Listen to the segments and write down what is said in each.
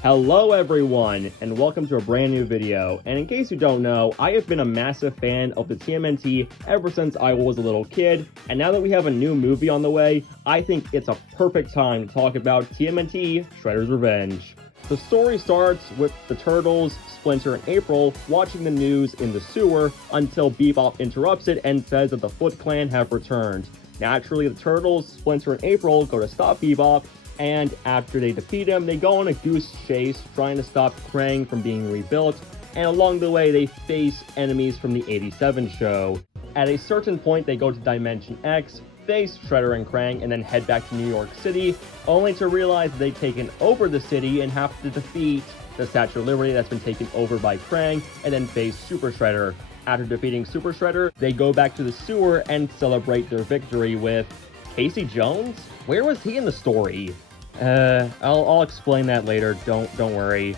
Hello everyone, and welcome to a brand new video. And in case you don't know, I have been a massive fan of the TMNT ever since I was a little kid, and now that we have a new movie on the way, I think it's a perfect time to talk about TMNT Shredder's Revenge. The story starts with the Turtles, Splinter, and April watching the news in the sewer until Bebop interrupts it and says that the Foot Clan have returned. Naturally, the Turtles, Splinter, and April go to stop Bebop, and after they defeat him, they go on a goose chase trying to stop Krang from being rebuilt, and along the way they face enemies from the 87 show. At a certain point, they go to Dimension X, face Shredder and Krang, and then head back to New York City, only to realize they've taken over the city and have to defeat the Statue of Liberty that's been taken over by Krang, and then face Super Shredder. After defeating Super Shredder, they go back to the sewer and celebrate their victory with Casey Jones? Where was he in the story? I'll explain that later, don't worry.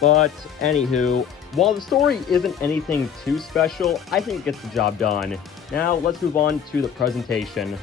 But anywho, while the story isn't anything too special, I think it gets the job done. Now let's move on to the presentation.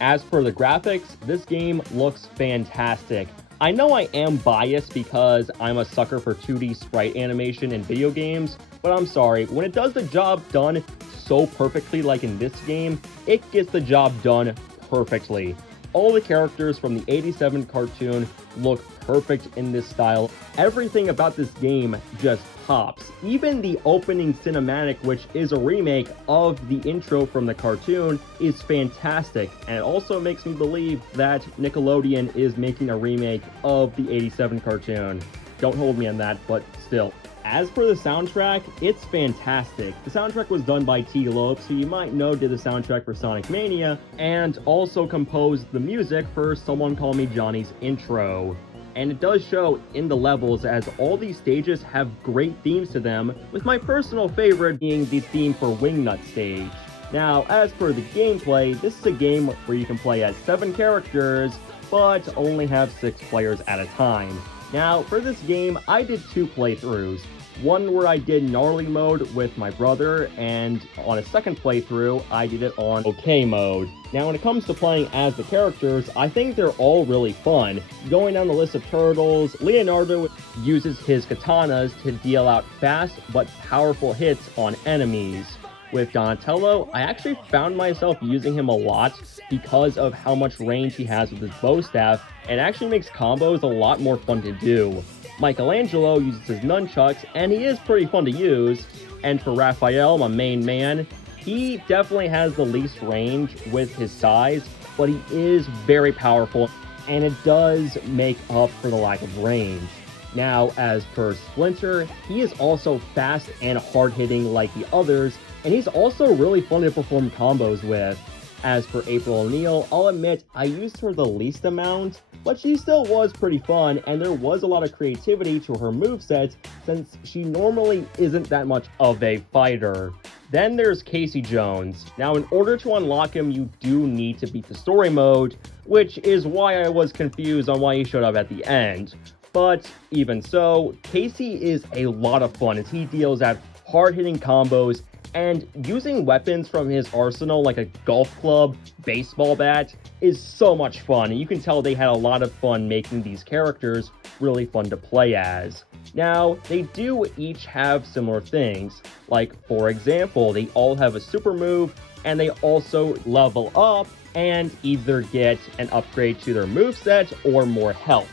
As per the graphics, this game looks fantastic. I know I am biased because I'm a sucker for 2D sprite animation in video games, but I'm sorry, when it does the job done so perfectly like in this game, it gets the job done perfectly. All the characters from the 87 cartoon look perfect in this style. Everything about this game just pops. Even the opening cinematic, which is a remake of the intro from the cartoon, is fantastic. And it also makes me believe that Nickelodeon is making a remake of the 87 cartoon. Don't hold me on that, but still. As for the soundtrack, it's fantastic. The soundtrack was done by T. Lopes, who you might know did the soundtrack for Sonic Mania, and also composed the music for Someone Call Me Johnny's intro. And it does show in the levels, as all these stages have great themes to them, with my personal favorite being the theme for Wingnut stage. Now, as for the gameplay, this is a game where you can play as 7 characters, but only have 6 players at a time. Now, for this game, I did 2 playthroughs. One where I did Gnarly mode with my brother, and on a second playthrough, I did it on OK mode. Now, when it comes to playing as the characters, I think they're all really fun. Going down the list of Turtles, Leonardo uses his katanas to deal out fast but powerful hits on enemies. With Donatello, I actually found myself using him a lot because of how much range he has with his bow staff, and actually makes combos a lot more fun to do. Michelangelo uses his nunchucks, and he is pretty fun to use. And for Raphael, my main man, he definitely has the least range with his size, but he is very powerful, and it does make up for the lack of range. Now, as per Splinter, he is also fast and hard-hitting like the others, and he's also really fun to perform combos with. As for April O'Neil, I'll admit I used her the least amount, but she still was pretty fun, and there was a lot of creativity to her moveset since she normally isn't that much of a fighter. Then there's Casey Jones. Now, in order to unlock him, you do need to beat the story mode, which is why I was confused on why he showed up at the end. But even so, Casey is a lot of fun as he deals out hard-hitting combos, and using weapons from his arsenal like a golf club, baseball bat, is so much fun, and you can tell they had a lot of fun making these characters really fun to play as. Now, they do each have similar things, like for example, they all have a super move, and they also level up and either get an upgrade to their moveset or more health,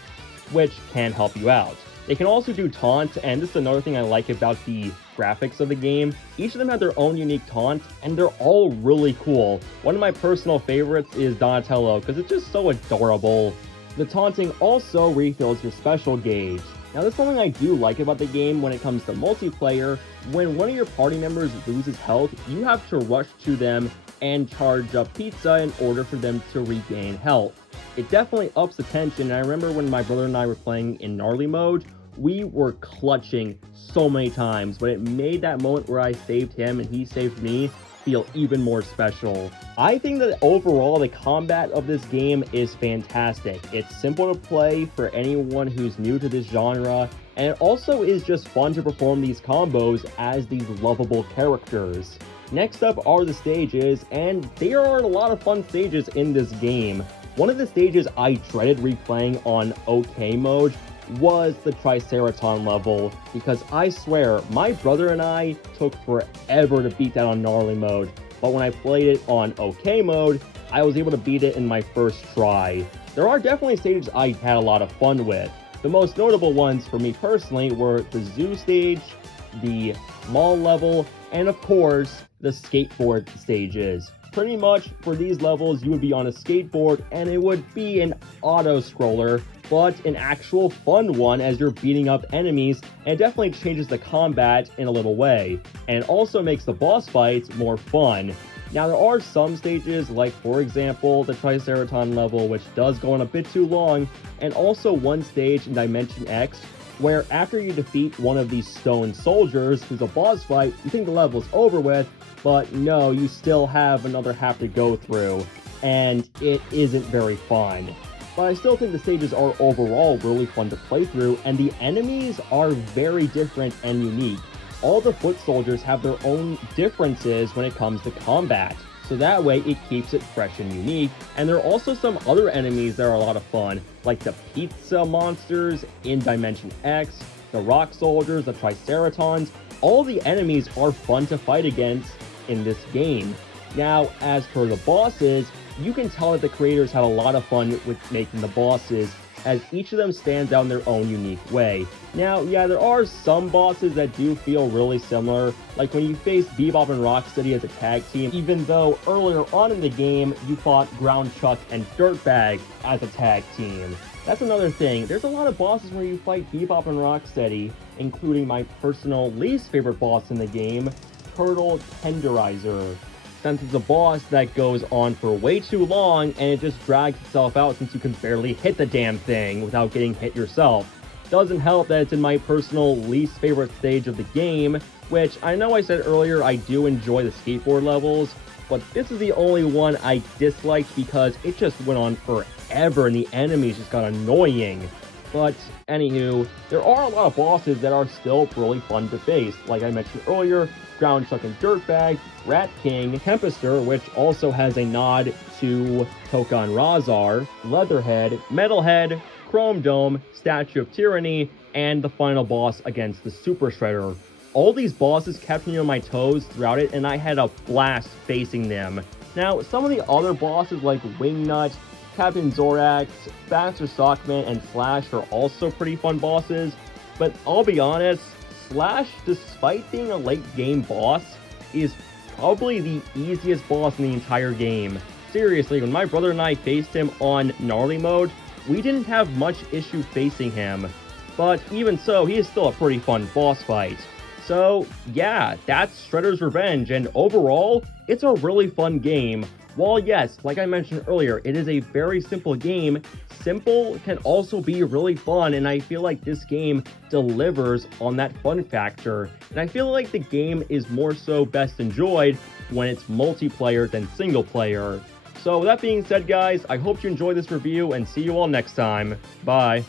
which can help you out. They can also do taunts, and this is another thing I like about the graphics of the game. Each of them have their own unique taunt, and they're all really cool. One of my personal favorites is Donatello, because it's just so adorable. The taunting also refills your special gauge. Now, there's something I do like about the game when it comes to multiplayer. When one of your party members loses health, you have to rush to them and charge up pizza in order for them to regain health. It definitely ups the tension, and I remember when my brother and I were playing in Gnarly mode, we were clutching so many times, but it made that moment where I saved him and he saved me feel even more special. I think that overall the combat of this game is fantastic. It's simple to play for anyone who's new to this genre, and it also is just fun to perform these combos as these lovable characters. Next up are the stages, and there are a lot of fun stages in this game. One of the stages I dreaded replaying on OK mode was the Triceraton level, because I swear, my brother and I took forever to beat that on Gnarly mode, but when I played it on OK mode, I was able to beat it in my first try. There are definitely stages I had a lot of fun with. The most notable ones for me personally were the zoo stage, the mall level, and of course, the skateboard stages. Pretty much for these levels, you would be on a skateboard and it would be an auto-scroller, but an actual fun one as you're beating up enemies, and it definitely changes the combat in a little way, and it also makes the boss fights more fun. Now, there are some stages, like for example, the Triceraton level, which does go on a bit too long, and also one stage in Dimension X, where after you defeat one of these stone soldiers, who's a boss fight, you think the level's over with, but no, you still have another half to go through, and it isn't very fun. But I still think the stages are overall really fun to play through, and the enemies are very different and unique. All the foot soldiers have their own differences when it comes to combat, so that way it keeps it fresh and unique. And there are also some other enemies that are a lot of fun, like the pizza monsters in Dimension X, the rock soldiers, the Triceratons. All the enemies are fun to fight against in this game. Now, as for the bosses, you can tell that the creators had a lot of fun with making the bosses, as each of them stands out in their own unique way. Now, yeah, there are some bosses that do feel really similar, like when you face Bebop and Rocksteady as a tag team, even though earlier on in the game, you fought Ground Chuck and Dirtbag as a tag team. That's another thing, there's a lot of bosses where you fight Bebop and Rocksteady, including my personal least favorite boss in the game, Turtle Tenderizer. Since it's a boss that goes on for way too long and it just drags itself out since you can barely hit the damn thing without getting hit yourself. Doesn't help that it's in my personal least favorite stage of the game, which I know I said earlier I do enjoy the skateboard levels, but this is the only one I disliked because it just went on forever and the enemies just got annoying. But anywho, there are a lot of bosses that are still really fun to face, like I mentioned earlier, Ground Chuck and Dirtbag, Rat King, Tempester, which also has a nod to Tokan Razar, Leatherhead, Metalhead, Chrome Dome, Statue of Tyranny, and the final boss against the Super Shredder. All these bosses kept me on my toes throughout it, and I had a blast facing them. Now, some of the other bosses like Wingnut, Captain Zorax, Baxter Stockman, and Slash are also pretty fun bosses, but I'll be honest, Slash, despite being a late game boss, is probably the easiest boss in the entire game. Seriously, when my brother and I faced him on Gnarly mode, we didn't have much issue facing him, but even so, he is still a pretty fun boss fight. So yeah, that's Shredder's Revenge, and overall, it's a really fun game. While yes, like I mentioned earlier, it is a very simple game, simple can also be really fun, and I feel like this game delivers on that fun factor. And I feel like the game is more so best enjoyed when it's multiplayer than single player. So with that being said, guys, I hope you enjoyed this review and see you all next time. Bye.